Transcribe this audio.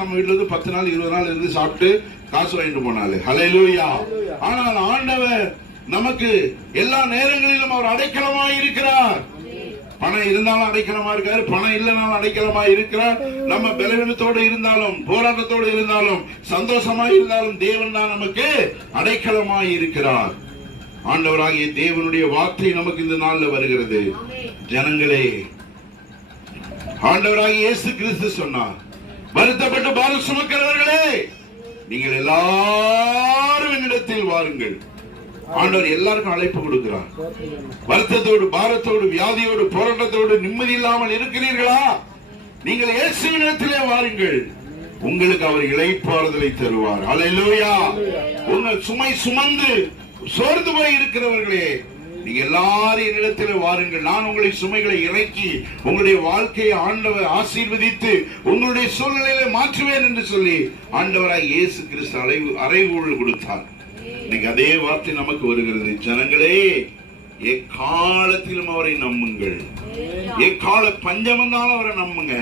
நம்ம வீட்டுல இருந்து 10 நாள் 20 நாள் இருந்து சாப்பிட்டு காசு வாங்கிட்டு போனாலே. ஹல்லேலூயா. ஆனால் ஆண்டவர் நமக்கு எல்லா நேரங்களிலும் அவர் அடைக்கலமாய் இருக்கிறார். பணம் இருந்தாலும் அடைக்கலமா இருக்காரு, பணம் இல்லைனாலும் அடைக்கலமா இருக்கிறார். நம்ம பலவீனத்தோடு இருந்தாலும் போராட்டத்தோடு இருந்தாலும் சந்தோஷமா இருந்தாலும் தேவன் தான் நமக்கு அடைக்கலமாய் இருக்கிறார். ஆண்டவராகிய தேவனுடைய வார்த்தை நமக்கு இந்த நாள்ல வருகிறது. ஜனங்களே, ஆண்டவராகிய இயேசு கிறிஸ்து சொன்னார், வருத்தப்பட்டு பாரம் சுமக்கிறவர்களே நீங்கள் எல்லாரும் என்னிடத்தில் வாருங்கள். ஆண்டவர் எல்லாருக்கும் அழைப்பு கொடுக்கிறார். வருத்தத்தோடு பாரத்தோடு வியாதியோடு போராட்டத்தோடு நிம்மதி இல்லாமல் இருக்கிறீர்களா? நீங்கள் இயேசுவினிடத்திலே வாருங்கள், உங்களுக்கு அவர் இளைப்பாறுதலை தருவார். ஹல்லேலூயா. உங்கள் சுமை சுமந்து சோர்ந்து போய் இருக்கிறவர்களே நீங்க எல்லாரும் என்னிடத்தில் வாருங்கள், நான் உங்களுடைய சுமைகளை இறக்கி உங்களுடைய வாழ்க்கையை ஆண்டவர் ஆசீர்வதித்து உங்களுடைய சூழ்நிலையில மாற்றுவேன் என்று சொல்லி ஆண்டவராய் இயேசு கிறிஸ்து அறைகூழல் கொடுத்தார். இன்னைக்கு அதே வார்த்தை நமக்கு வருகிறது. ஜனங்களே, எக்காலத்திலும் அவரை நம்புங்கள், எக்கால பஞ்சம் வந்தாலும் அவரை நம்புங்க.